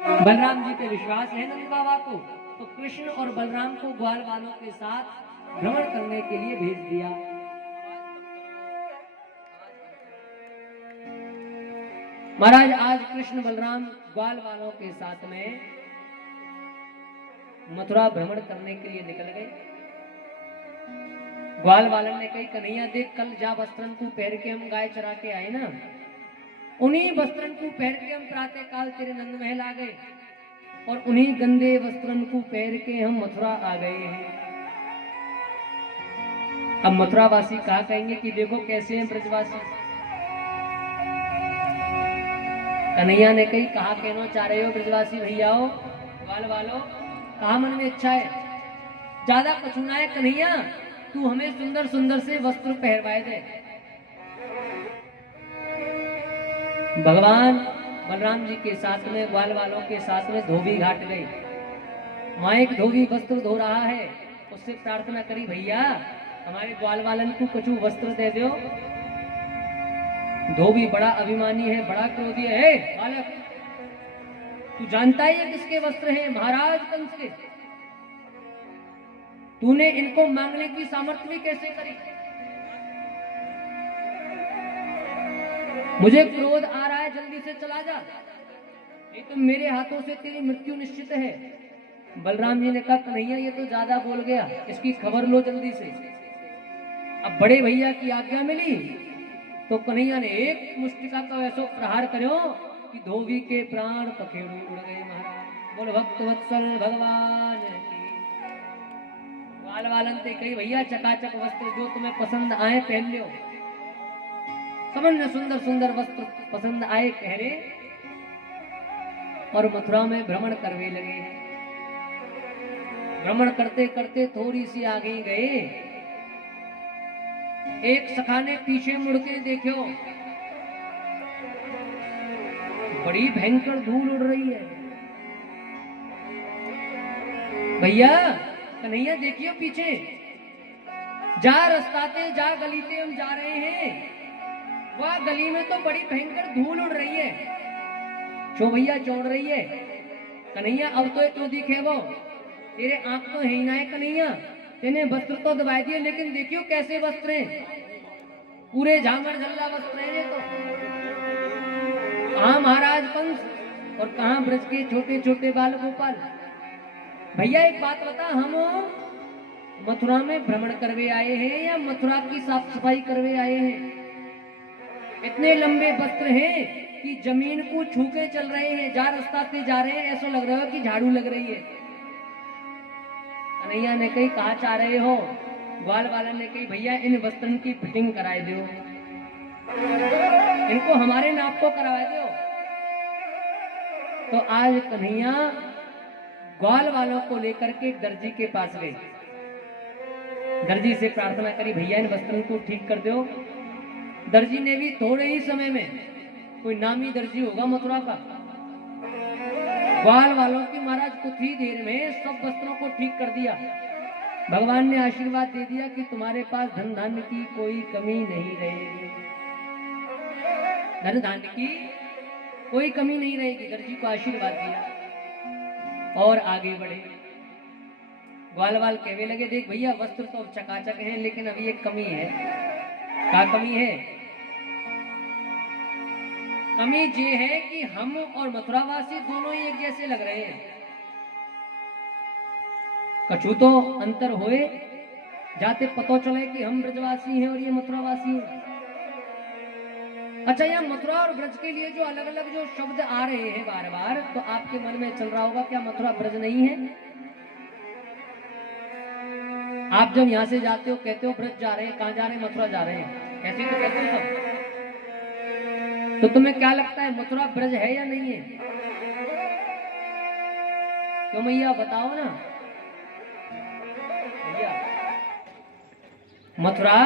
बलराम जी पे विश्वास है नंद बाबा को, तो कृष्ण और बलराम को ग्वाल वालों के साथ भ्रमण करने के लिए भेज दिया। महाराज आज कृष्ण बलराम ग्वाल वालों के साथ में मथुरा भ्रमण करने के लिए निकल गए। ग्वाल वालन ने कही कन्हैया देख कल जा वस्त्रन को पहन के हम गाय चरा के आए ना, उन्हीं वस्त्रन को पहन के हम प्रातः काल तेरे नंद महल आ गए और उन्हीं गंदे वस्त्रन को पहन के हम मथुरा आ गए हैं। अब मथुरावासी कहा कहेंगे कि देखो कैसे हैं ब्रजवासी। कन्हैया ने कही कहा कहना चाह रहे हो ब्रजवासी भैयाओ ग्वाल वालो, कहा मन में इच्छा है, ज्यादा कछुना है कन्हैया, तू हमें सुंदर सुंदर से वस्त्र पहनवाए दे। भगवान बलराम जी के साथ में ग्वाल वालों के साथ में धोबी घाट गए। वहां एक धोबी वस्त्र धो रहा है, उससे प्रार्थना करी भैया हमारे ग्वाल वालन को कुछ वस्त्र दे दो। धोबी बड़ा अभिमानी है, बड़ा क्रोधी है। बालक तू जानता है ये किसके वस्त्र हैं? महाराज कंस के। तूने इनको मांगने की सामर्थ्य भी कैसे करी? मुझे क्रोध आ रहा है, जल्दी से चला जा, नहीं तो मेरे हाथों से तेरी मृत्यु निश्चित है। बलराम जी ने कहा कन्हैया ये तो ज्यादा बोल गया, इसकी खबर लो जल्दी से। अब बड़े भैया की आज्ञा मिली तो कन्हैया ने एक मुष्टिका का ऐसा प्रहार करो कि धोबी के प्राण पखेरु उड़ गए। महाराज बोल भक्त वत्सल भगवान की। ग्वाल वालन ते कही भैया चकाचक वस्त्र जो तुम्हें पसंद आए पहन लो। सबने सुंदर सुंदर वस्त्र पसंद आए पहने और मथुरा में भ्रमण करने लगे। भ्रमण करते करते थोड़ी सी आगे गए, एक सखा ने पीछे मुड़ के देखो, बड़ी भयंकर धूल उड़ रही है। भैया कन्हैया देखियो पीछे, जा रस्ताते जा गलीते हम जा रहे हैं, वह गली में तो बड़ी भयंकर धूल उड़ रही है। क्यों भैया चौड़ रही है? कन्हैया अब तो क्यों दिखे वो, तेरे आंख तो है ना है कन्हैया, तेने वस्त्र तो दबाई दिए लेकिन देखियो कैसे वस्त्र हैं, पूरे झामर झल्ला वस्त्र हैं। तो कहाँ महाराज कंस और कहाँ ब्रज के छोटे छोटे बाल गोपाल। भैया एक बात बता, हम मथुरा में भ्रमण करवे आए हैं या मथुरा की साफ सफाई करवे आए हैं? इतने लंबे वस्त्र हैं कि जमीन को छू के चल रहे हैं, जा रास्ता से जा रहे हैं, ऐसा लग रहा है कि झाड़ू लग रही है। कन्हैया ने कही कहा चाह रहे हो? ग्वाल वाला ने कही भैया इन वस्त्रों की फिटिंग कराए दो, इनको हमारे नाप को करवा दो। तो आज कन्हैया ग्वाल वालों को लेकर के दर्जी के पास गए। दर्जी से प्रार्थना करी भैया इन वस्त्रों को ठीक कर दो। दर्जी ने भी थोड़े ही समय में, कोई नामी दर्जी होगा मथुरा का, ग्वाल वालों की महाराज कुछ ही देर में सब वस्त्रों को ठीक कर दिया। भगवान ने आशीर्वाद दे दिया कि तुम्हारे पास धन धान्य की कोई कमी नहीं रहेगी, धन धान्य की कोई कमी नहीं रहेगी। दर्जी को आशीर्वाद दिया और आगे बढ़े। ग्वाल वाल कहने लगे देख भैया वस्त्र तो चकाचक हैं लेकिन अभी एक कमी है। क्या कमी है? कमी ये है कि हम और मथुरावासी दोनों ही एक जैसे लग रहे हैं। कछु तो अंतर होए, जाते पता चले कि हम ब्रजवासी हैं और ये मथुरावासी हैं। अच्छा यहाँ मथुरा और ब्रज के लिए जो अलग अलग जो शब्द आ रहे हैं बार बार, तो आपके मन में चल रहा होगा क्या मथुरा ब्रज नहीं है? आप जब यहाँ से जाते हो कहते हो ब्रज जा रहे हैं, कहाँ जा रहे हैं? मथुरा जा रहे हैं, ऐसे तो कहते हो सब। तो तुम्हें क्या लगता है मथुरा ब्रज है या नहीं है? क्यों मैया बताओ ना भैया, मथुरा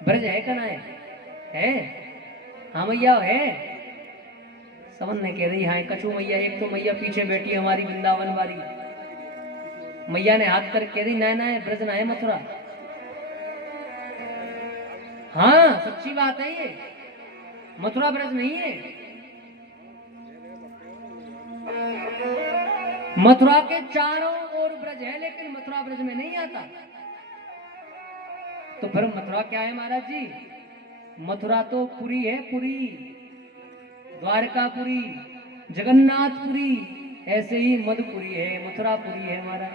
ब्रज है का ना है? हाँ मैया है। समन ने कह रही हाँ कछु मैया, एक तो मैया पीछे बैठी हमारी वृंदावन वाली मैया ने हाथ कर कह रही ना ना है ब्रज ना है मथुरा। हाँ सच्ची बात है, ये मथुरा ब्रज नहीं है। मथुरा के चारों ओर ब्रज है, लेकिन मथुरा ब्रज में नहीं आता। तो फिर मथुरा क्या है महाराज जी? मथुरा तो पुरी है, पुरी, द्वारकापुरी, जगन्नाथपुरी, ऐसे ही मधुपुरी है, मथुरापुरी है हमारा।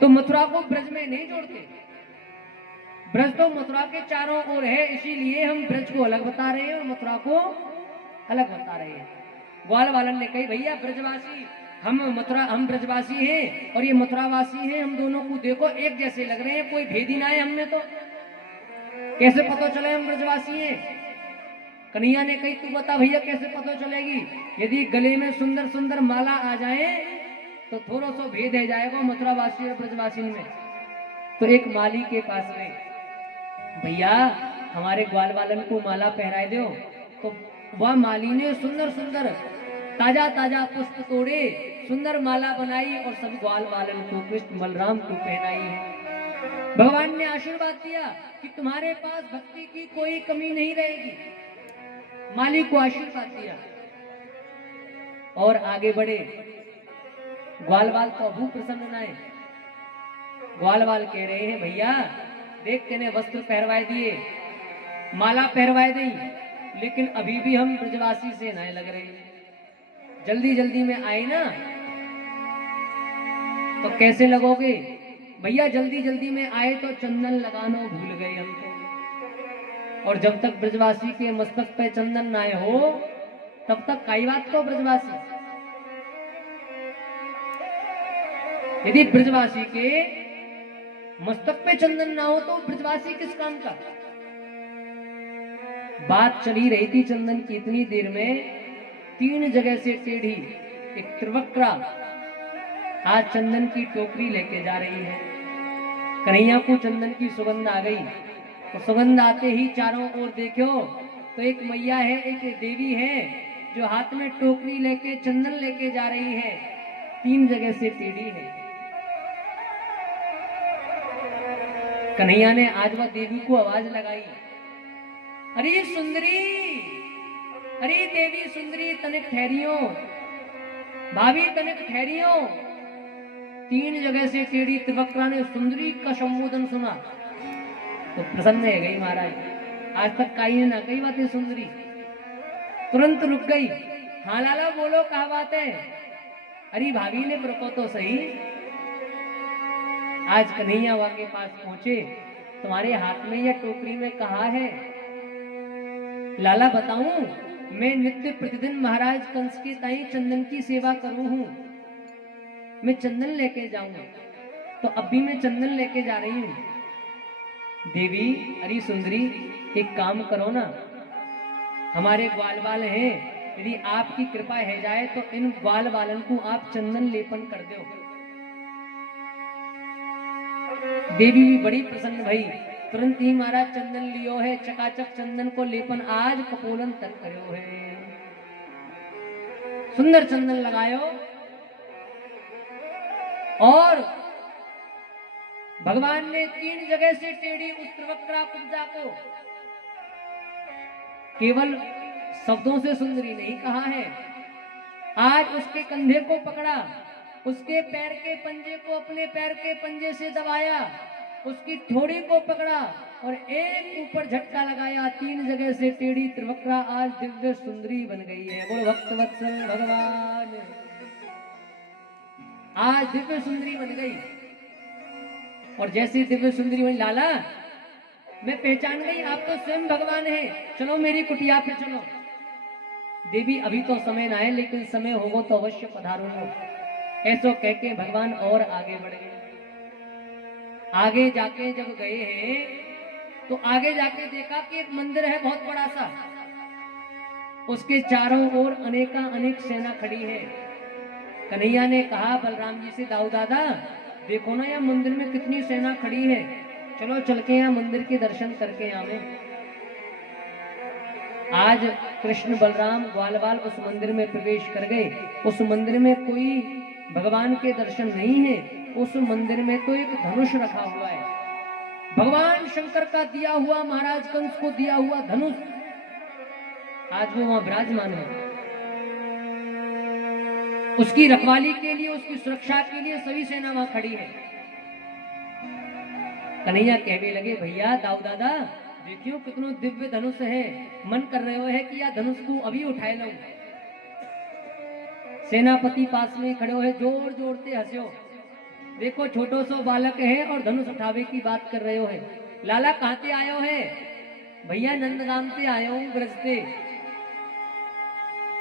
तो मथुरा को ब्रज में नहीं जोड़ते। ब्रज तो मथुरा के चारों ओर है, इसीलिए हम ब्रज को अलग बता रहे हैं और मथुरा को अलग बता रहे हैं। ग्वाल वालन ने कही भैया ब्रजवासी हम ब्रजवासी हैं और ये मथुरावासी हैं, हम दोनों को देखो एक जैसे लग रहे हैं, कोई भेद ही ना है हमें, तो कैसे पता चले हम ब्रजवासी हैं? कन्हैया ने कही तू बता भैया कैसे पता चलेगी? यदि गले में सुंदर सुंदर माला आ जाए तो थोड़ा सा भेद है जाएगा मथुरावासी और ब्रजवासी में। तो एक माली के पास में, भैया हमारे ग्वाल वालन को माला पहराए दो। तो वह माली ने सुंदर सुंदर ताजा ताजा पुष्प तोड़े, सुंदर माला बनाई और सभी ग्वाल वालन को, कृष्ण बलराम को पहनाई है। भगवान ने आशीर्वाद दिया कि तुम्हारे पास भक्ति की कोई कमी नहीं रहेगी। माली को आशीर्वाद दिया और आगे बढ़े। ग्वालवाल तो अभू प्रसन्न नाए। ग्वालवाल कह रहे हैं भैया देख तेने वस्त्र पहरवाए दिए, माला पहरवाए दी, लेकिन अभी भी हम ब्रजवासी से नए लग रहे हैं। जल्दी जल्दी में आए ना तो कैसे लगोगे? भैया जल्दी जल्दी में आए तो चंदन लगाना भूल गए हम तो, और जब तक ब्रजवासी के मस्तक पे चंदन ना हो तब तक काई बात को ब्रजवासी। यदि ब्रजवासी के मस्तक पे चंदन ना हो तो ब्रजवासी किस काम का? बात चली रही थी चंदन की, इतनी देर में 3 जगह से टेढ़ी एक त्रिवक्रा आज चंदन की टोकरी लेके जा रही है। कन्हैया को चंदन की सुगंध आ गई। तो सुगंध आते ही चारों ओर देखो तो एक मैया है, एक देवी है जो हाथ में टोकरी लेके चंदन लेके जा रही है। 3 जगह से टेढ़ी है। कन्हैया ने आज वह देवी को आवाज लगाई, अरे सुंदरी, अरे देवी सुंदरी तनिक ठहरियो, भाभी तनिक ठहरियो। 3 जगह से टेढ़ी त्रिवक्रा ने सुंदरी का संबोधन सुना तो प्रसन्न है गई महाराज। आज तक काई ना कई बातें सुंदरी, तुरंत रुक गई। हाँ लाला बोलो क्या बात है? अरे भाभी ने रुको तो सही। आज कन्हैया वहां के पास पहुंचे, तुम्हारे हाथ में यह टोकरी में कहा है? लाला बताऊं, मैं नित्य प्रतिदिन महाराज कंस के ताई चंदन की सेवा करूं हूं, मैं चंदन लेके जाऊंगा। तो अभी मैं चंदन लेके जा रही हूं। देवी अरे सुंदरी एक काम करो ना, हमारे ग्वाल वाल हैं, यदि आपकी कृपा है जाए तो इन ग्वाल वालन को आप चंदन लेपन कर दो। देवी भी बड़ी प्रसन्न भई, तुरंत ही महाराज चंदन लियो है, चकाचक चंदन को लेपन आज कपोलन तक करो है। सुंदर चंदन लगायो और भगवान ने 3 जगह से टेढ़ी उस त्रिवक्रा पूजा को केवल शब्दों से सुंदरी नहीं कहा है, आज उसके कंधे को पकड़ा, उसके पैर के पंजे को अपने पैर के पंजे से दबाया, उसकी ठोड़ी को पकड़ा और एक ऊपर झटका लगाया। 3 जगह से टेढ़ी त्रिवक्रा आज दिव्य सुंदरी बन गई है। बोलो भक्त वत्सल भगवान, आज दिव्य सुंदरी बन गई। और जैसी दिव्य सुंदरी बनी, लाला मैं पहचान गई आप तो स्वयं भगवान हैं, चलो मेरी कुटिया पे चलो। देवी अभी तो समय ना है, लेकिन समय होगा तो अवश्य पधारूंगा। ऐसो कह के भगवान और आगे बढ़ गए। आगे जाके जब गए हैं तो आगे जाके देखा कि एक मंदिर है बहुत बड़ा सा, उसके चारों ओर अनेका अनेक सेना खड़ी है। कन्हैया ने कहा बलराम जी से, दाऊ दादा देखो ना यहाँ मंदिर में कितनी सेना खड़ी है, चलो चल के यहाँ मंदिर के दर्शन करके आवे। आज कृष्ण बलराम ग्वालवाल उस मंदिर में प्रवेश कर गए। उस मंदिर में कोई भगवान के दर्शन नहीं है, उस मंदिर में तो एक धनुष रखा हुआ है, भगवान शंकर का दिया हुआ, महाराज कंस को दिया हुआ धनुष, आज वो वहां विराजमान है। उसकी रखवाली के लिए, उसकी सुरक्षा के लिए सभी सेना वहां खड़ी है। कन्हैया कहने लगे, भैया दाऊ दादा देखियो कितनो दिव्य धनुष है, मन कर रहे हो है कि या धनुष को अभी उठाए लो। सेनापति पास में खड़े हो है, जोर जोर से हंसो। देखो छोटो सो बालक है और धनुष उठावे की बात कर रहे हो है। लाला कहां से आयो है? भैया नंदगाम से आयो हूं, ब्रज से।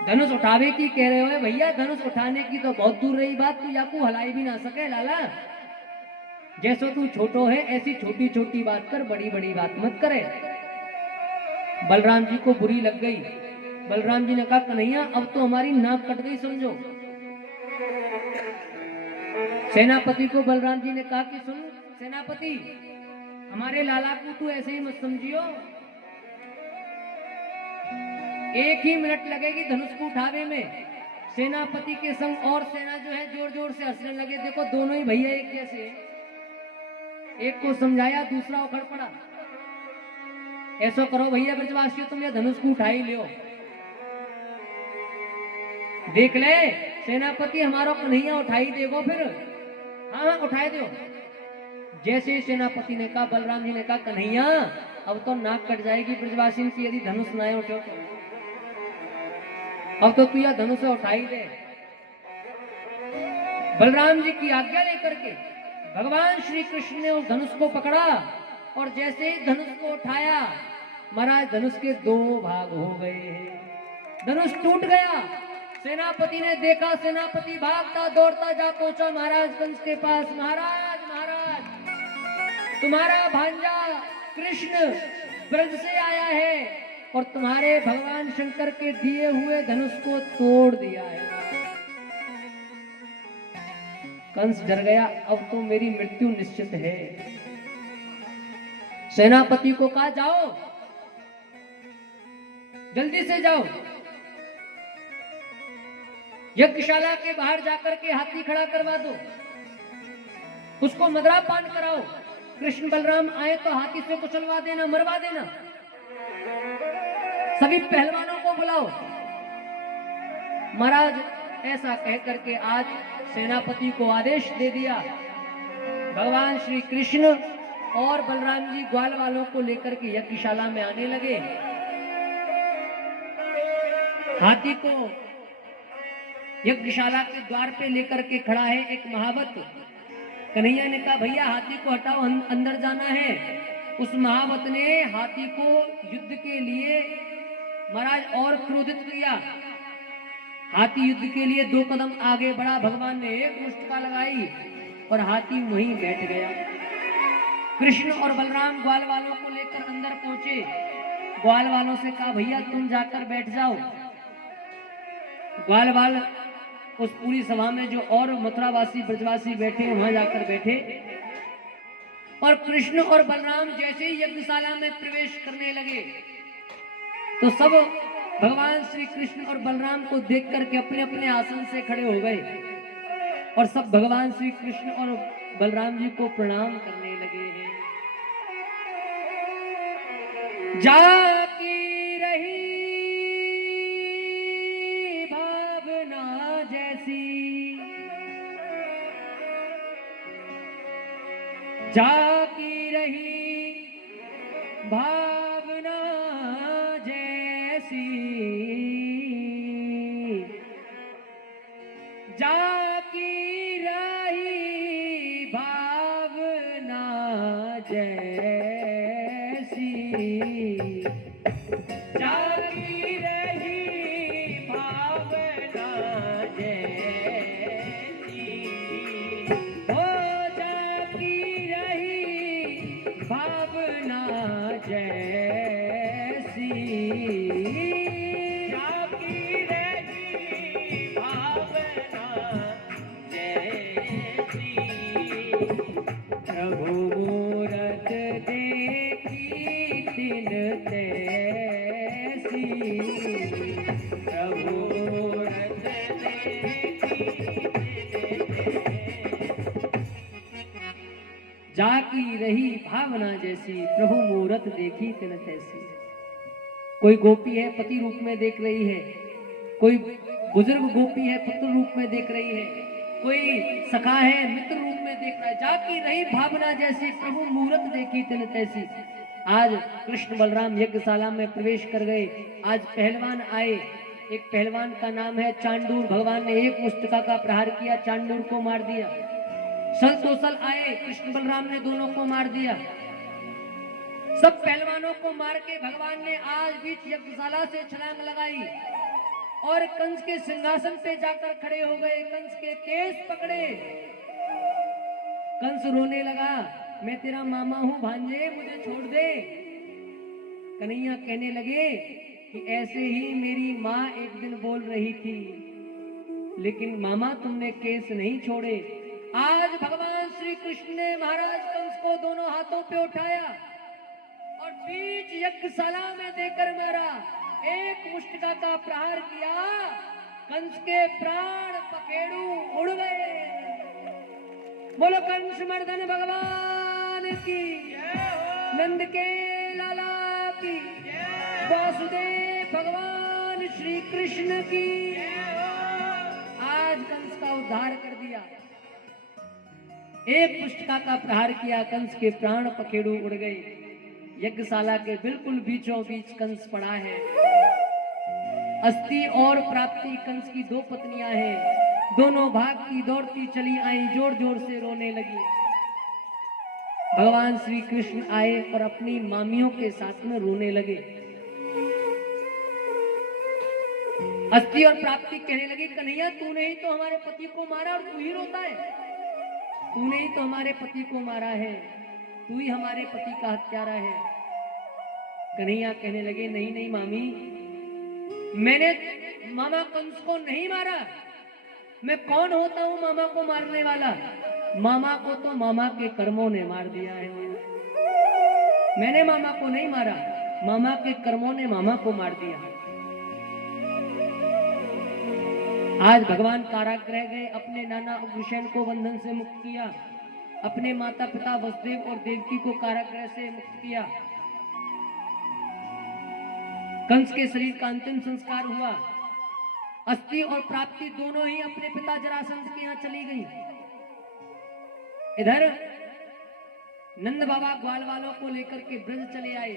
धनुष उठावे की कह रहे हो है। भैया धनुष उठाने की तो बहुत दूर रही बात, तू याकू हलाई भी ना सके लाला। जैसो तू छोटो है ऐसी छोटी छोटी बात कर, बड़ी बड़ी बात मत करे। बलराम जी को बुरी लग गई। बलराम जी ने कहा, कन्हैया अब तो हमारी नाक कट गई समझो। सेनापति को बलराम जी ने कहा कि सुन सेनापति, हमारे लाला को तू ऐसे ही मत समझियो। एक ही मिनट लगेगी धनुष को उठावे में। सेनापति के संग और सेना जो है जोर जोर से हंसने लगे। देखो दोनों ही भैया एक जैसे हैं। एक को समझाया, दूसरा उखड़ पड़ा। ऐसा करो भैया ब्रजवासियों, तुम ये धनुष को उठा ही लियो। देख ले सेनापति हमारा कन्हैया उठाई देगो फिर। हाँ उठाए दो। जैसे ही सेनापति ने कहा, बलराम जी ने कहा, कन्हैया अब तो नाक कट जाएगी ब्रजवासी की यदि धनुष ना उठो तो। अब तो तू यह धनुष उठाई दे। बलराम जी की आज्ञा लेकर के भगवान श्री कृष्ण ने उस धनुष को पकड़ा और जैसे ही धनुष को उठाया, महाराज धनुष के दो भाग हो गए। धनुष टूट गया। सेनापति ने देखा, सेनापति भागता दौड़ता जा पहुंचा महाराज कंस के पास। महाराज महाराज, तुम्हारा भांजा कृष्ण ब्रज से आया है और तुम्हारे भगवान शंकर के दिए हुए धनुष को तोड़ दिया है। कंस डर गया, अब तो मेरी मृत्यु निश्चित है। सेनापति को कहा, जाओ जल्दी से जाओ, यज्ञशाला के बाहर जाकर के हाथी खड़ा करवा दो, उसको मदरा पान कराओ। कृष्ण बलराम आए तो हाथी से कुचलवा देना, मरवा देना। सभी पहलवानों को बुलाओ। महाराज ऐसा कह करके आज सेनापति को आदेश दे दिया। भगवान श्री कृष्ण और बलराम जी ग्वाल वालों को लेकर के यज्ञशाला में आने लगे। हाथी को यज्ञशाला के द्वार पे लेकर के खड़ा है एक महावत। कन्हैया ने कहा, भैया हाथी को हटाओ, अंदर जाना है। उस महावत ने हाथी को युद्ध के लिए महाराज और क्रोधित किया। हाथी युद्ध के लिए 2 कदम आगे बढ़ा। भगवान ने एक मुष्टिका लगाई और हाथी वहीं बैठ गया। कृष्ण और बलराम ग्वाल वालों को लेकर अंदर पहुंचे। ग्वाल वालों से कहा, भैया तुम जाकर बैठ जाओ। ग्वाल वाल उस पूरी सभा में जो और मथुरावासी ब्रजवासी बैठे वहां जाकर बैठे। और कृष्ण और बलराम जैसे ही यज्ञशाला में प्रवेश करने लगे तो सब भगवान श्री कृष्ण और बलराम को देख करके अपने अपने आसन से खड़े हो गए और सब भगवान श्री कृष्ण और बलराम जी को प्रणाम करने लगे हैं। जाकी रही भावना जैसी, जाकी रही भावना जैसी, जाकी रही भावना जैसी, जाकी रही भावना जैसी, ओ जाकी रही भावना जैसी, जाकी रही भावना जैसी, प्रभु मूरत देखी तिन तैसी, प्रभु मूरत देखी तिन तैसी, जाकी रही भावना जैसी, प्रभु मूरत देखी तिन तैसी। कोई गोपी है पति रूप में देख रही है, कोई बुजुर्ग गोपी है पुत्र रूप में देख रही है, कोई सखा है मित्र रूप में देख रहा है। जाकी रही भावना जैसी, प्रभु मूरत देखी तिन तैसी। आज कृष्ण बलराम यज्ञशाला में प्रवेश कर गए। आज पहलवान आए, एक पहलवान का नाम है चांडूर। भगवान ने एक मुष्टिका का प्रहार किया, चांडूर को मार दिया। सल तोसल आए, कृष्ण बलराम ने दोनों को मार दिया। सब पहलवानों को मार के भगवान ने आज बीच यज्ञशाला से छलांग लगाई और कंस के सिंहासन पे जाकर खड़े हो गए। कंस के केस पकड़े, कंस रोने लगा, मैं तेरा मामा हूं भांजे, मुझे छोड़ दे। कन्हैया कहने लगे कि ऐसे ही मेरी माँ एक दिन बोल रही थी, लेकिन मामा तुमने केस नहीं छोड़े। आज भगवान श्री कृष्ण ने महाराज कंस को दोनों हाथों पे उठाया और बीच यज्ञशाला में देकर मारा। एक मुष्टिका का प्रहार किया, कंस के प्राण पखेरु उड़ गए। बोलो कंस मर्दन भगवान की, नंद के लाला की, वासुदेव भगवान श्री कृष्ण की। आज कंस का उद्धार कर दिया। एक मुष्टिका का प्रहार किया, कंस के प्राण पखेरु उड़ गए। यज्ञशाला के बिल्कुल बीचों बीच कंस पड़ा है। अस्ति और प्राप्ति कंस की दो पत्नियां हैं। दोनों भागती दौड़ती चली आई, जोर जोर से रोने लगी। भगवान श्री कृष्ण आए और अपनी मामियों के साथ में रोने लगे। अस्ति और प्राप्ति कहने लगी, कन्हैया तूने ही तो हमारे पति को मारा और तू ही रोता है। तूने ही तो हमारे पति को मारा है, तू ही हमारे पति का हत्यारा है। कन्हैया कहने लगे, नहीं नहीं मामी, मैंने मामा कंस को नहीं मारा। मैं कौन होता हूं मामा को मारने वाला? मामा को तो मामा के कर्मों ने मार दिया है। मैंने मामा को नहीं मारा, मामा के कर्मों ने मामा को मार दिया। आज भगवान कारागृह गए, अपने नाना उग्रसेन को बंधन से मुक्त किया, अपने माता पिता वसुदेव और देवकी को कारागृह से मुक्त किया। कंस के शरीर का अंतिम संस्कार हुआ। अस्ति और प्राप्ति दोनों ही अपने पिता जरासंध के यहाँ चली गई। इधर नंद बाबा ग्वाल वालों को लेकर के ब्रज चले आए।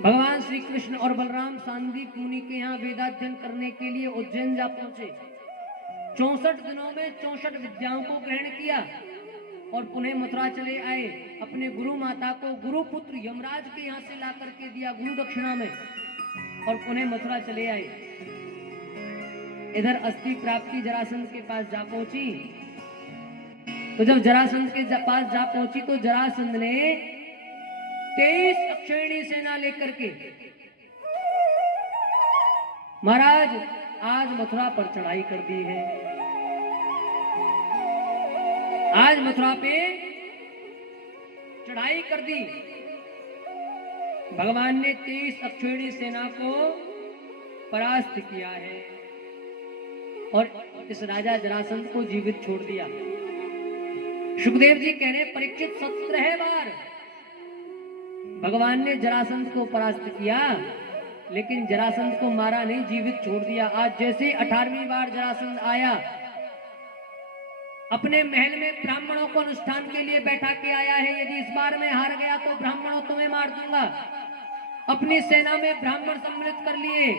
भगवान श्री कृष्ण और बलराम सांदीप मुनि के यहाँ वेदाध्ययन करने के लिए उज्जैन जा पहुंचे। 64 दिनों में 64 विद्याओं को ग्रहण किया और पुनः मथुरा चले आए। अपने गुरु माता को गुरुपुत्र यमराज के यहाँ से ला करके दिया गुरु दक्षिणा में और पुनः मथुरा चले आए। इधर अस्ति प्राप्ति जरासंध के पास जा पहुंची। तो जब जरासंध के पास जा पहुंची तो जरासंध ने 23 अक्षयणी सेना लेकर के महाराज आज मथुरा पर चढ़ाई कर दी है। आज मथुरा पे चढ़ाई कर दी। भगवान ने 23 अक्षयणी सेना को परास्त किया है और इस राजा जरासंध को जीवित छोड़ दिया। सुखदेव जी कह रहे परीक्षित 17 बार भगवान ने जरासंध को परास्त किया, लेकिन जरासंध को मारा नहीं, जीवित छोड़ दिया। आज जैसे 18वीं बार जरासंध आया, अपने महल में ब्राह्मणों को अनुष्ठान के लिए बैठा के आया है। यदि इस बार में हार गया तो ब्राह्मणों तुम्हें मार दूंगा। अपनी सेना में ब्राह्मण सम्मिलित कर लिए।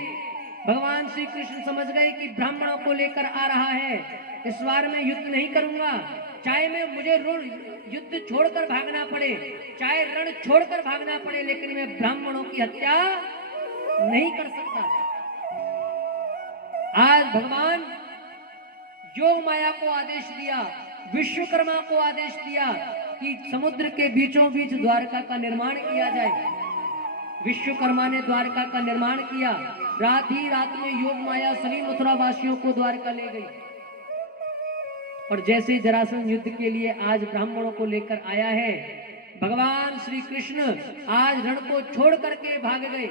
भगवान श्री कृष्ण समझ गए कि ब्राह्मणों को लेकर आ रहा है, इस बार में युद्ध नहीं करूंगा। चाहे मुझे युद्ध छोड़कर भागना पड़े, चाहे रण छोड़कर भागना पड़े, लेकिन मैं ब्राह्मणों की हत्या नहीं कर सकता। आज भगवान योग माया को आदेश दिया, विश्वकर्मा को आदेश दिया कि समुद्र के बीचों बीच द्वारका का निर्माण किया जाए। विश्वकर्मा ने द्वारका का निर्माण किया। रात ही रात में योग माया सभी मथुरा वासियों को द्वारका ले गई। और जैसे जरासंध युद्ध के लिए आज ब्राह्मणों को लेकर आया है, भगवान श्री कृष्ण आज रण को छोड़ करके भाग गए।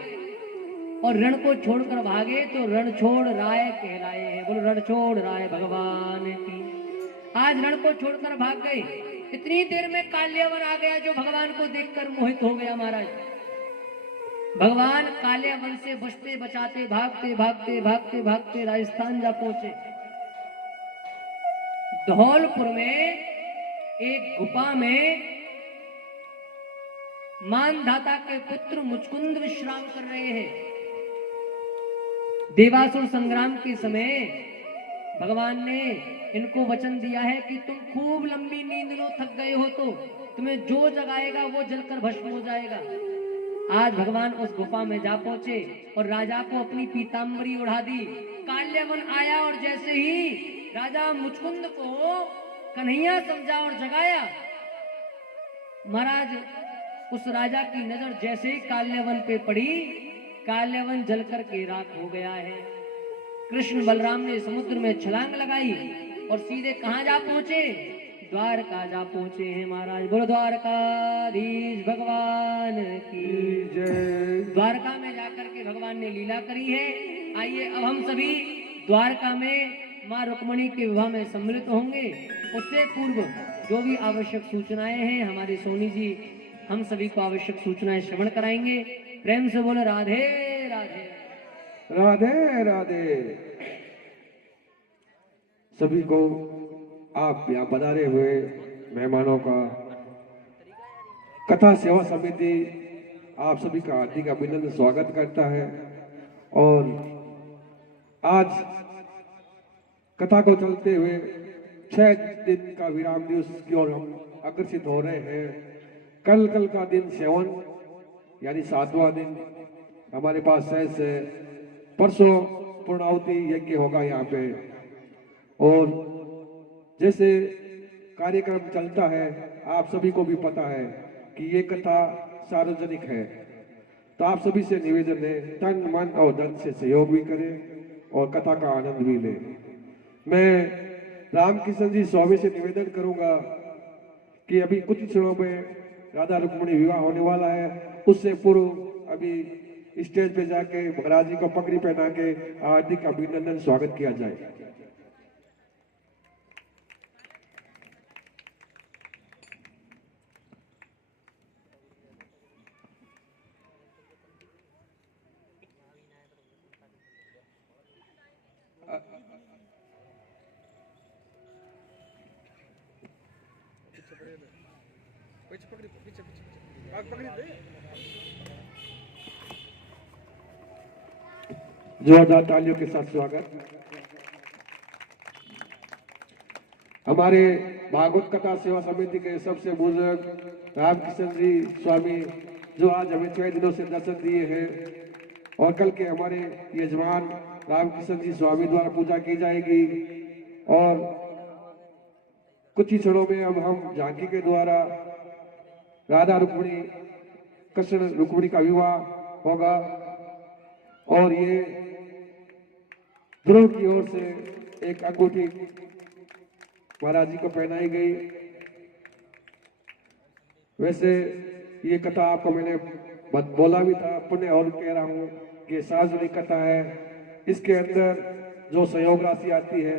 और रण को छोड़कर भागे तो रण छोड़ राय कहलाए हैं। बोलो रण छोड़ राय भगवान की। आज रण को छोड़कर भाग गए। इतनी देर में काल्यावन आ गया, जो भगवान को देखकर मोहित हो गया। महाराज भगवान काले वन से बचते बचाते भागते भागते भागते भागते राजस्थान जा पहुंचे। धौलपुर में एक गुफा में मानधाता के पुत्र मुचकुंद विश्राम कर रहे हैं। देवासुर संग्राम के समय भगवान ने इनको वचन दिया है कि तुम खूब लंबी नींद लो, थक गए हो तो तुम्हें जो जगाएगा वो जलकर भस्म हो जाएगा। आज भगवान उस गुफा में जा पहुंचे और राजा को अपनी पीतांबरी उड़ा दी। काल्यवन आया और जैसे ही राजा मुचकुंद को कन्हैया समझा और जगाया, महाराज उस राजा की नजर जैसे ही काल्यवन पे पड़ी, काल्यवन जलकर के राख हो गया है। कृष्ण बलराम ने समुद्र में छलांग लगाई और सीधे कहां जा पहुंचे? द्वारका जा पहुंचे हैं महाराज। बोलो द्वारकाधीश भगवान की जय। द्वारका में जाकर के भगवान ने लीला करी है। आइए अब हम सभी द्वारका में मां रुक्मणी के विवाह में सम्मिलित होंगे। उससे पूर्व जो भी आवश्यक सूचनाएं हैं हमारे सोनी जी हम सभी को आवश्यक सूचनाएं श्रवण कराएंगे। प्रेम से बोले राधे राधे राधे राधे। सभी को आप यहाँ पधारे हुए मेहमानों का कथा सेवा समिति आप सभी का हार्दिक अभिनंदन स्वागत करता है। और आज कथा को चलते हुए 6 दिन का विराम दिवस की ओर हम अग्रसित हो रहे हैं। कल का दिन 7 यानी 7वां दिन हमारे पास शेष है। परसों पूर्णाहुति यज्ञ होगा यहाँ पे। और जैसे कार्यक्रम चलता है आप सभी को भी पता है कि ये कथा सार्वजनिक है, तो आप सभी से निवेदन है तन मन और धन से सहयोग भी करें और कथा का आनंद भी लें। मैं रामकिशन जी स्वामी से निवेदन करूंगा कि अभी कुछ क्षणों में राधा रुक्मणी विवाह होने वाला है। उससे पूर्व अभी स्टेज पे जाके महाराज जी को पगड़ी पहना के हार्दिक अभिनंदन स्वागत किया जाए। जोरदार तालियों के साथ स्वागत। हमारे भागवत कथा सेवा समिति के सबसे बुजुर्ग रामकिशन जी स्वामी जो आज हमें 6 दिनों से दर्शन दिए हैं, और कल के हमारे यजमान रामकिशन जी स्वामी द्वारा पूजा की जाएगी। और कुछ ही क्षणों में अब हम झांकी के द्वारा राधा रुक्मणी कृष्ण रुक्मणी का विवाह होगा। और ये ध्रुव की ओर से एक अंगूठी महाराज जी को पहनाई गई। वैसे ये कथा आपको मैंने बोला भी था, पुण्य और कह रहा हूँ कि सार्वजनिक कथा है। इसके अंदर जो सहयोग राशि आती है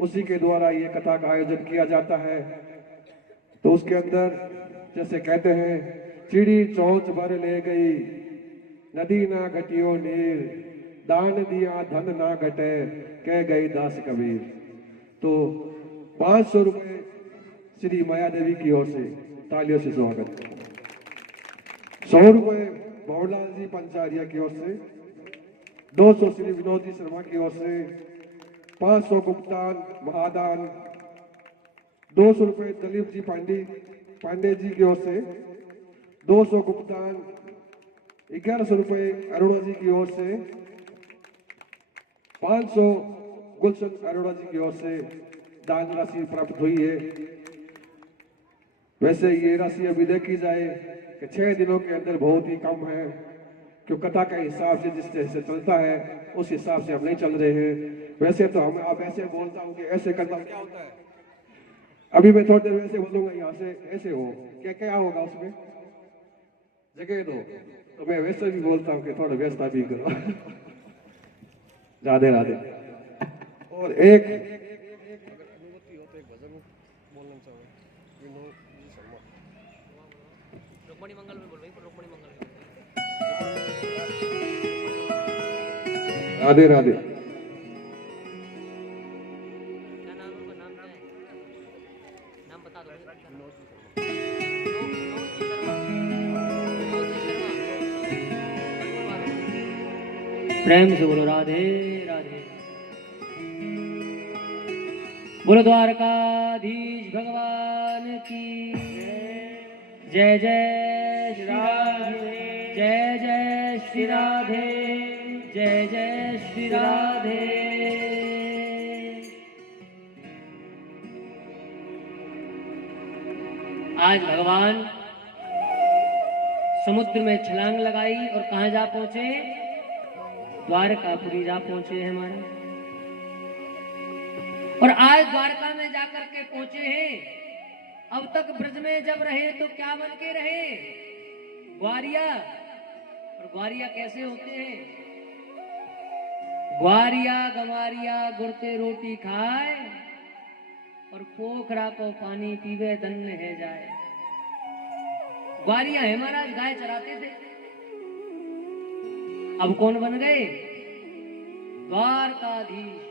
उसी के द्वारा ये कथा का आयोजन किया जाता है। तो उसके अंदर जैसे कहते हैं चिड़ी चौंच भर ले गई नदी ना घटियो नीर, दान दिया धन ना घटे कह गई दास कबीर। तो 500 रुपए श्री माया देवी की ओर से तालियों से स्वागत। 100 रुपए भवरलाल जी पंचारिया की ओर से, 200 श्री विनोद जी शर्मा की ओर से, 500 गुप्तान महादान, 200 रुपए दलीप जी पांडे जी की ओर से, 200 गुप्तान, 1100 रुपए अरोड़ा जी की ओर से, 500 गुलशन अरोड़ा जी की ओर से दान राशि प्राप्त हुई है। वैसे ये राशि अभी देखी जाए कि 6 दिनों के अंदर बहुत ही कम है, क्योंकि कथा के हिसाब से जिस तरह से चलता है उस हिसाब से हम नहीं चल रहे हैं। वैसे तो हम अब ऐसे बोलता हूँ कि ऐसे करना क्या होता है, अभी मैं थोड़ी देर वैसे बोलूंगा यहाँ से ऐसे हो क्या क्या होगा उसमें जगह दो, तो मैं वैसे भी बोलता हूँ कि थोड़ा व्यवस्था भी करो। राधे राधे। और एक रुक्मणी मंगल में बोल रही, रुक्मणी मंगल में राधे राधे। क्या नाम है उनका? नाम क्या है? नाम बता दो। प्रेम से बोलो राधे राधे। बोलो द्वारकाधीश भगवान की जय। जय श्री राधे। जय जय श्री राधे। जय जय श्री राधे। आज भगवान समुद्र में छलांग लगाई और कहां जा पहुंचे? द्वारकापुरी जा पहुंचे हैं हमारे। और आज द्वारका में जाकर के पहुंचे हैं। अब तक ब्रज में जब रहे तो क्या बन के रहे? ग्वारिया। और ग्वारिया कैसे होते हैं? ग्वारिया गमारिया गुरते रोटी खाए और पोखरा को पानी पीवे धन्य है जाए। ग्वारिया है महाराज, गाय चराते थे। अब कौन बन गए? द्वारकाधीश।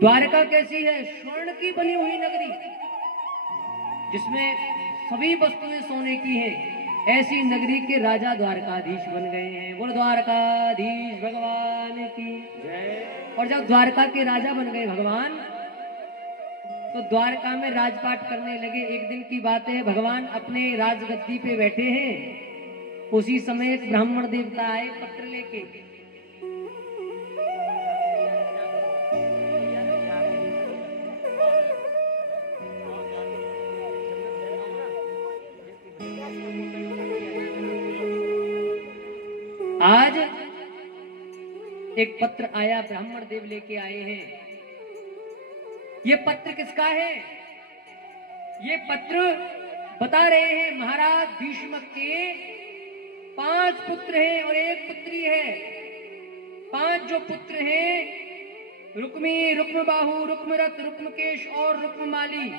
द्वारका कैसी है? स्वर्ण की बनी हुई नगरी जिसमें सभी वस्तुएं सोने की हैं। ऐसी नगरी के राजा द्वारकाधीश बन गए हैं। बोल द्वारकाधीश भगवान की जय। और जब द्वारका के राजा बन गए भगवान तो द्वारका में राजपाट करने लगे। एक दिन की बात है, भगवान अपने राजगद्दी पे बैठे हैं। उसी समय एक ब्राह्मण देवता आए पत्र लेके। आज एक पत्र आया, ब्राह्मण देव लेके आए हैं। ये पत्र किसका है? ये पत्र बता रहे हैं महाराज भीष्म के 5 पुत्र हैं और 1 पुत्री है। 5 जो पुत्र हैं, रुक्मी, रुक्मबाहु, रुक्मरथ, रुक्मकेश और रुक्ममाली।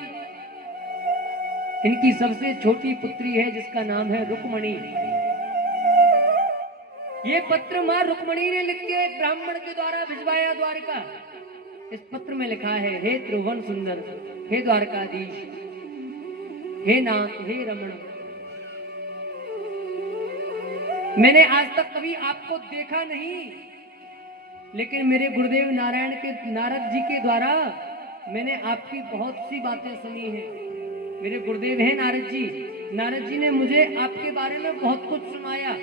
इनकी सबसे छोटी पुत्री है जिसका नाम है रुक्मणी। ये पत्र मां रुक्मणी ने लिख के ब्राह्मण के द्वारा भिजवाया द्वारका। इस पत्र में लिखा है, हे त्रिभुवन सुंदर, हे द्वारकाधीश, हे नाथ, हे रमण, मैंने आज तक कभी आपको देखा नहीं, लेकिन मेरे गुरुदेव नारायण के नारद जी के द्वारा मैंने आपकी बहुत सी बातें सुनी हैं। मेरे गुरुदेव हैं नारद जी। नारद जी ने मुझे आपके बारे में बहुत कुछ सुनाया।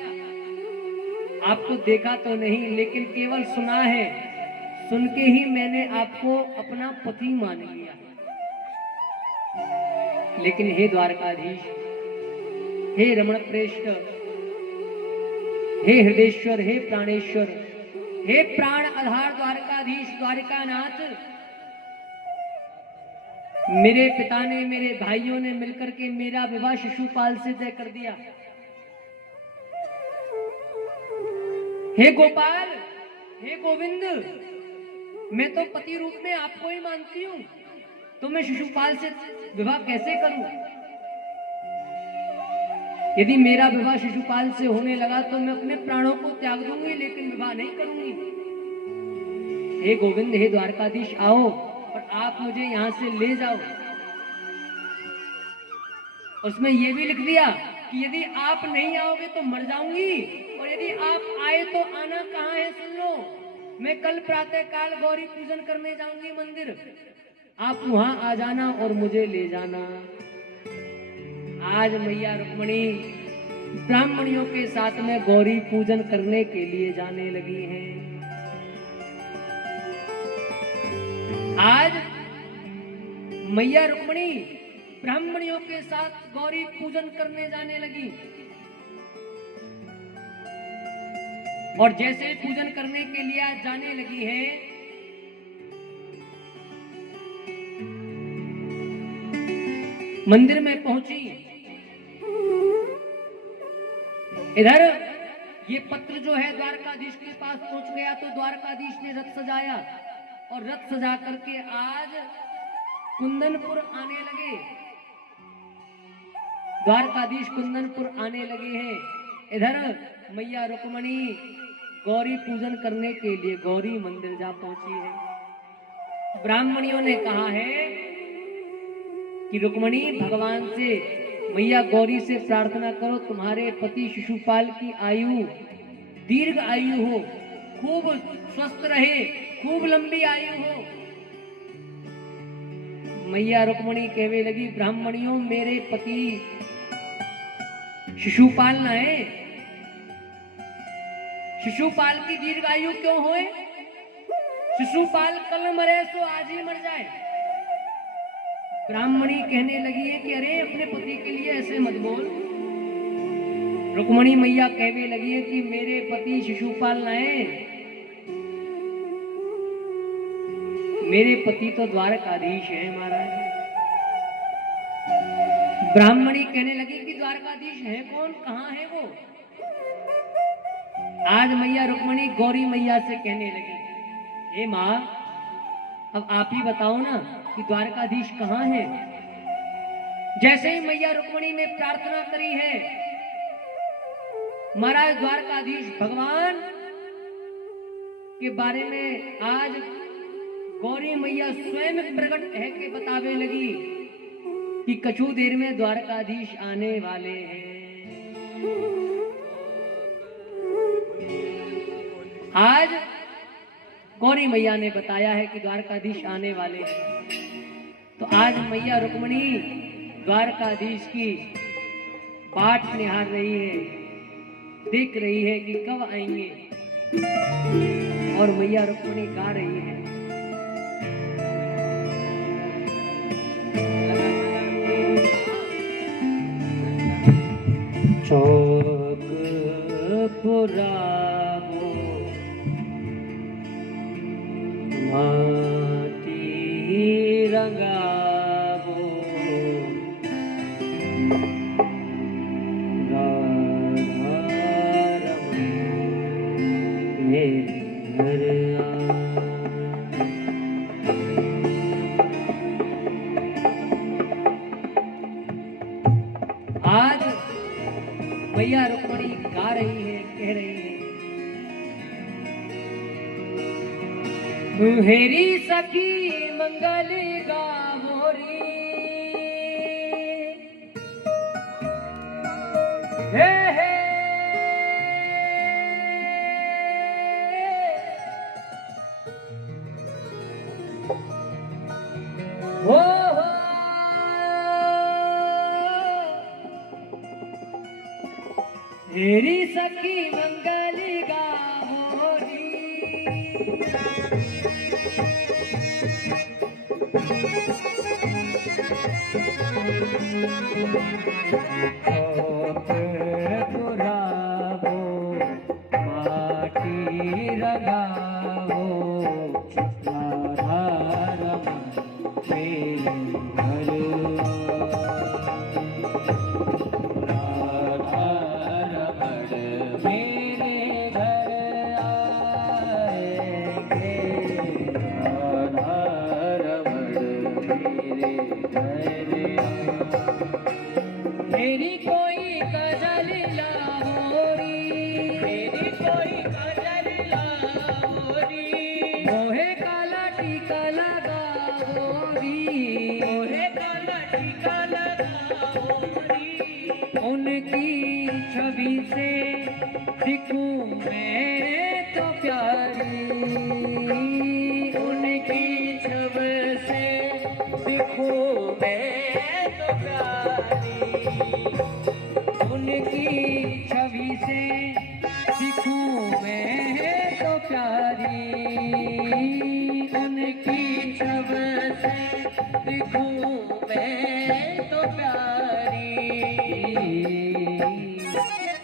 आपको देखा तो नहीं, लेकिन केवल सुना है। सुन के ही मैंने आपको अपना पति मान लिया। लेकिन हे द्वारकाधीश, हे रमण श्रेष्ठ, हे हृदयेश्वर, हे प्राणेश्वर, हे प्राण आधार द्वारकाधीश, द्वारकानाथ, मेरे पिता ने, मेरे भाइयों ने मिलकर के मेरा विवाह शिशुपाल से तय कर दिया। हे गोपाल, हे गोविंद, मैं तो पति रूप में आपको ही मानती हूँ, तो मैं शिशुपाल से विवाह कैसे करूं? यदि मेरा विवाह शिशुपाल से होने लगा तो मैं अपने प्राणों को त्याग दूंगी, लेकिन विवाह नहीं करूंगी। हे गोविंद, हे द्वारकाधीश, आओ और आप मुझे यहां से ले जाओ। उसमें यह भी लिख दिया कि यदि आप नहीं आओगे तो मर जाऊंगी, और यदि आप आए तो आना कहाँ है सुन लो। मैं कल प्रातः काल गौरी पूजन करने जाऊंगी मंदिर, आप वहां आ जाना और मुझे ले जाना। आज मैया रुक्मणी ब्राह्मणियों के साथ में गौरी पूजन करने के लिए जाने लगी हैं। आज मैया रुक्मणी ब्राह्मणियों के साथ गौरी पूजन करने जाने लगी, और जैसे पूजन करने के लिए आज जाने लगी है, मंदिर में पहुंची। इधर ये पत्र जो है द्वारकाधीश के पास पहुंच गया, तो द्वारकाधीश ने रथ सजाया, और रथ सजा करके आज कुंदनपुर आने लगे। द्वारकाधीश कुंदनपुर आने लगे हैं। इधर मैया रुक्मणी गौरी पूजन करने के लिए गौरी मंदिर जा पहुंची है। ब्राह्मणियों ने कहा है कि रुक्मणी भगवान से, मैया गौरी से प्रार्थना करो तुम्हारे पति शिशुपाल की आयु दीर्घ आयु हो, खूब स्वस्थ रहे, खूब लंबी आयु हो। मैया रुक्मणी कहने लगी, ब्राह्मणियों मेरे पति शिशुपाल न है, शिशुपाल की दीर्घ आयु क्यों होए? शिशुपाल कल मरे सो आज ही मर जाए। ब्राह्मणी कहने लगी है कि अरे अपने पति के लिए ऐसे मत बोल। रुक्मणी मैया कहने लगी है कि मेरे पति शिशुपाल न है, मेरे पति तो द्वारकाधीश है महाराज। ब्राह्मणी कहने लगी कि द्वारकाधीश है कौन, कहाँ है वो? आज मैया रुक्मणी गौरी मैया से कहने लगी, हे माँ अब आप ही बताओ ना कि द्वारकाधीश कहाँ है। जैसे ही मैया रुक्मणी ने प्रार्थना करी है, महाराज द्वारकाधीश भगवान के बारे में आज गौरी मैया स्वयं प्रकट है के बतावे लगी कि कछु देर में द्वारकाधीश आने वाले हैं। आज गौरी मैया ने बताया है कि द्वारकाधीश आने वाले हैं। तो आज मैया रुक्मणी द्वारकाधीश की बाट निहार रही है, देख रही है कि कब आएंगे। और मैया रुक्मणी गा रही है, चौक पुरावो माटी रंगावो, राधा रमण मेरे घर आ। आज मैया रुक्मणी गा रही है, कह रही है, हेरी सखी मंगल गावोरी, हे हे हो हेरी सखी मंगल गावोरी, पुरावो माटी रगावो, राधा रमण मेरे घर मेरी कोई कजल लाहोरी, मेरी कोई कजल लाहोरी, मोहे काला टीका लगाओरी, मोहे काला टीका लगाओरी, उनकी छवि से दिखूं मैं तो प्यारी, उनकी छवि से दिखूं मैं तो प्यारी, उनकी छवि से दिखूं मैं तो प्यारी, उनकी छवि से दिखूं मैं तो प्यारी।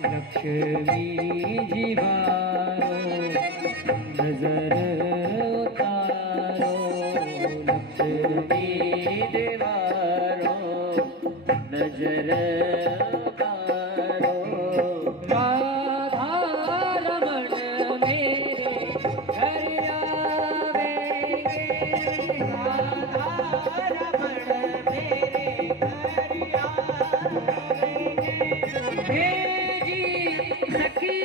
लक्ष्मी जीवारो नजर उतारो, लक्ष्मी दीवारो नजर उतारो, राधा रमण मेरे घर आवेंगे, राधा रमण मेरे घर आवेंगे, हे जी सखी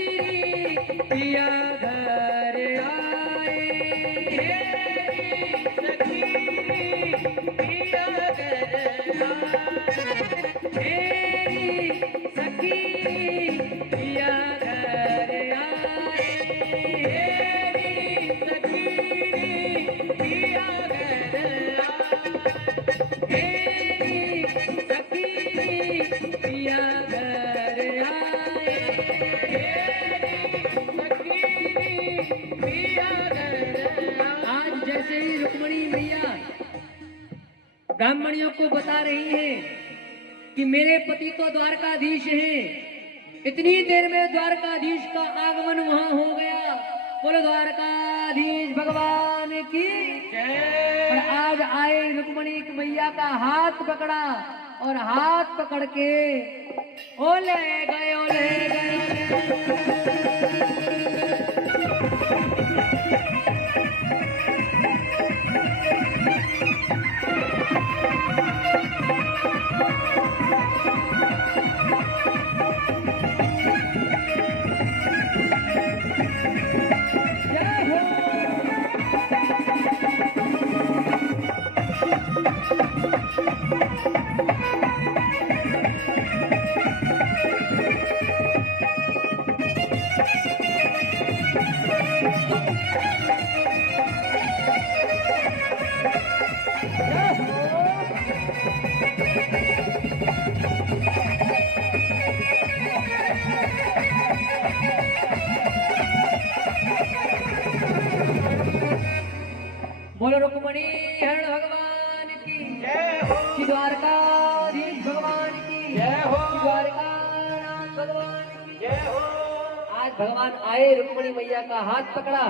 मैया ब्राह्मणियों को बता रही है कि मेरे पति तो द्वारकाधीश हैं। इतनी देर में द्वारकाधीश का आगमन वहां हो गया। बोलो द्वारकाधीश भगवान की जय। और आज आए रुक्मणी मैया का हाथ पकड़ा और हाथ पकड़ के ओले गए ओले गए। बोलो रुक्मणी हरण भगवान की जय हो। द्वारकाधीश भगवान की जय हो। द्वारकानाथ भगवान की जय हो। आज भगवान आए, रुक्मणी मैया का हाथ पकड़ा,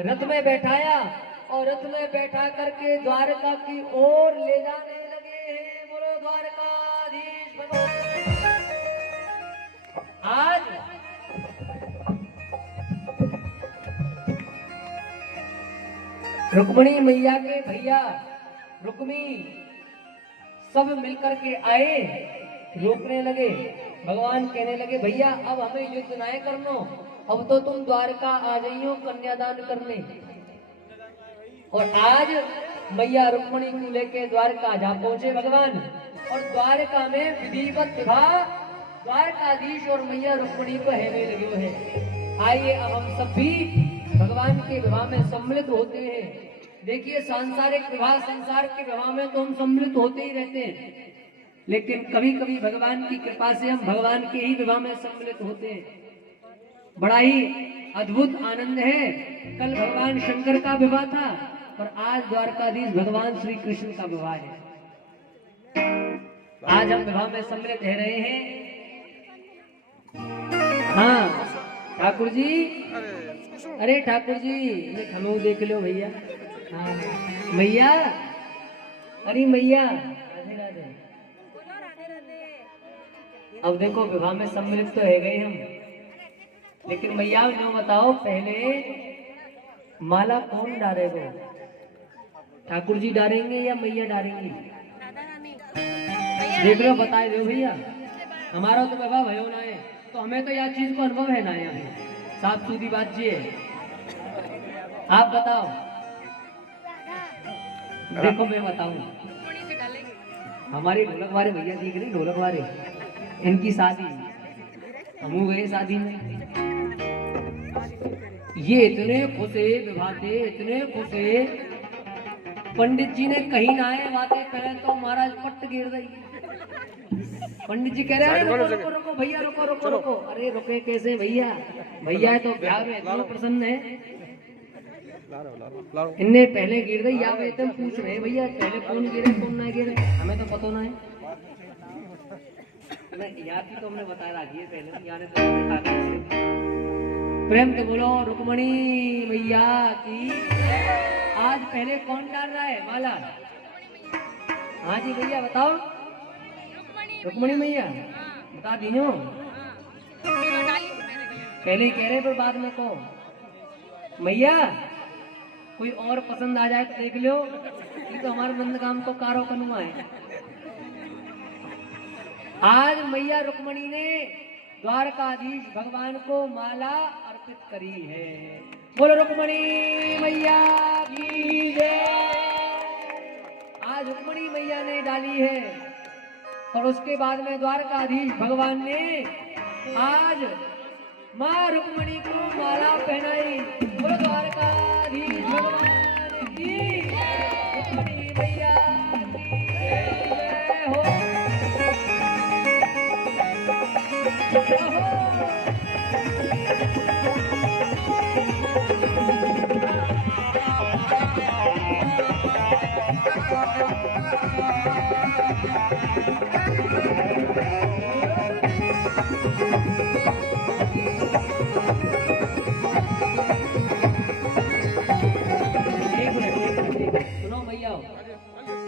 रथ में बैठाया और रथ में बैठा करके द्वारका की ओर ले जाने लगे हैं। बोलो द्वारकाधीश भगवान। आज रुक्मणी मैया के भैया रुक्मी सब मिलकर के आए, रोकने लगे। भगवान कहने लगे भैया अब हमें युद्ध ना करनो, अब तो तुम द्वारका आ जाइयो कन्यादान करने। और आज मैया रुक्मणी को लेके द्वारका जा पहुंचे भगवान। और द्वारका में विधिवत विवाह द्वारकाधीश और मैया रुक्मणी को हेवे लगे हैं। आइए अब हम सब भी भगवान के विवाह में सम्मिलित होते हैं। देखिए सांसारिक विवाह, संसार के विवाह में तो हम सम्मिलित होते ही रहते हैं, लेकिन कभी कभी भगवान की कृपा से हम भगवान के ही विवाह में सम्मिलित होते हैं। बड़ा ही अद्भुत आनंद है। कल भगवान शंकर का विवाह था और आज द्वारकाधीश भगवान श्री कृष्ण का विवाह है। आज हम विवाह में सम्मिलित रह रहे हैं। हाँ ठाकुर जी, अरे ठाकुर जी ये खमो देख लो भैया। हाँ मैया, अरे मैया राधे राधे। अब देखो विवाह में सम्मिलित तो है गए हम, लेकिन मैया जो बताओ पहले माला कौन डालेगा? ठाकुर जी डालेंगे या मैया डालेंगी? देख लो बताए दो भैया। हमारा तो विवाह भयो ना है, तो हमें तो यह चीज को अनुभव है ना। यहाँ साफ सीधी बात जी है। आप बताओ। देखो मैं बताऊं, हमारी ढोलक वाले भैया दिख रहे, ढोलक वाले, इनकी शादी हम गए शादी में। ये इतने खुश है विवाह थे, इतने खुश है, पंडित जी ने कहीं ना आए बातें पहले तो महाराज पट्ट गिर गई। पंडित जी कह रहे हैं रुको रुको रुको भैया, रुको रुको रुको। अरे रुके कैसे भैया? भैया तो ब्याह में इतना प्रसन्न है, इनने पहले गिर गई या वे तुम पूछ रहे भैया पहले कौन गिरे कौन ना गिरे? हमें तो पता ना है। याद भी तो हमने बताया रखिए पहले, याद तो प्रेम तो बोलो रुक्मणी मैया की। आज पहले कौन डाल रहा है माला? हाँ जी भैया बताओ। रुक्मणी मैया बता दी हो, पहले ही कह रहे पर बाद में कहो। मैया कोई और पसंद आ जाए तो देख लो, ये तो हमारे नंद काम को कारो कनुआ है। आज मैया रुक्मणी ने द्वारकाधीश भगवान को माला अर्पित करी है। बोलो रुक्मणी मैया की जय। आज रुक्मणी मैया ने डाली है और उसके बाद में द्वारकाधीश भगवान ने आज माँ रुक्मणी को माला पहनाई। बोलो द्वारकाधीश भगवान की, रुक्मणी मैया की जय हो।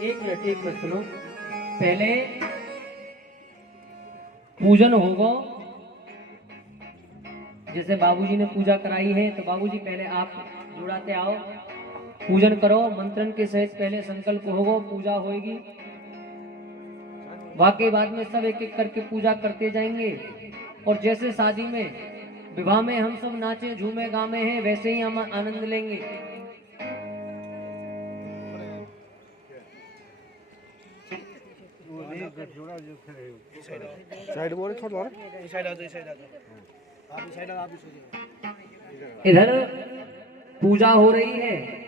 एक मिनट सुनो। पहले पूजन होगा, जैसे बाबूजी ने पूजा कराई है तो बाबूजी पहले आप जुड़ाते आओ, पूजन करो, मंत्रन के सहित पहले संकल्प होगा, पूजा होगी। वाकई बाद में सब एक एक करके पूजा करते जाएंगे। और जैसे शादी में विवाह में हम सब नाचे झूमे गामे हैं, वैसे ही हम आनंद लेंगे। साइड बोले थोड़ा इधर पूजा हो रही है,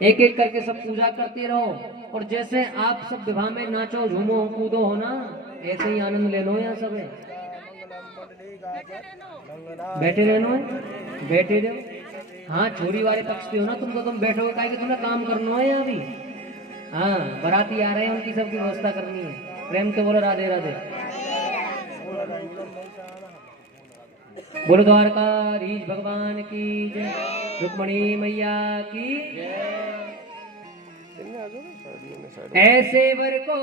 एक एक करके सब पूजा करते रहो। और जैसे आप सब विवाह में नाचो झूमो कूदो हो ना, ऐसे ही आनंद ले लो। यहाँ सब है बैठे रहना है, बैठे रहो। हाँ छोरी वाले पक्ष पे हो ना तुम, तो तुम बैठोगे काहे कि तुम्हें काम करना है यहाँ भी। हाँ बाराती आ रहे हैं, उनकी सबकी व्यवस्था करनी है। प्रेम से बोलो राधे राधे। बोलो द्वारकाधीश भगवान की जय, रुक्मणी मैया की। ऐसे वर को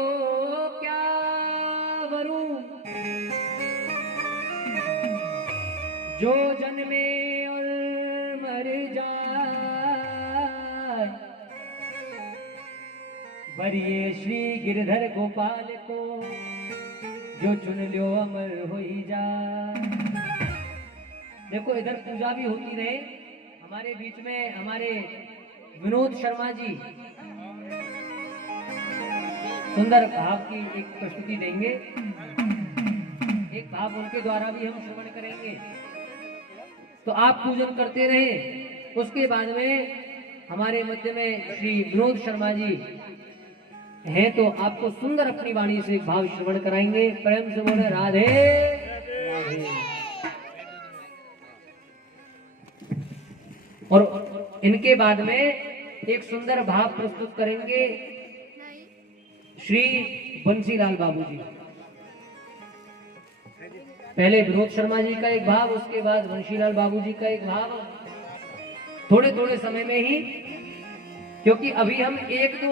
क्या वरूं जो जन्मे और मर जाए, वरिये श्री गिरधर गोपाल को जो चुन लो अमर होई जाए। देखो इधर पूजा भी होती रहे। हमारे बीच में हमारे विनोद शर्मा जी सुंदर भाव की एक प्रस्तुति देंगे, एक भाव उनके द्वारा भी हम श्रवण करेंगे। तो आप पूजन करते रहे। उसके बाद में हमारे मध्य में श्री विनोद शर्मा जी हैं, तो आपको सुंदर अपनी वाणी से एक भाव श्रवण कराएंगे। प्रेम से बोले राधे राधे। और इनके बाद में एक सुंदर भाव प्रस्तुत करेंगे श्री बंसीलाल बाबूजी। पहले विनोद शर्मा जी का एक भाव, उसके बाद बंसीलाल बाबूजी का एक भाव, थोड़े थोड़े समय में ही, क्योंकि अभी हम एक दो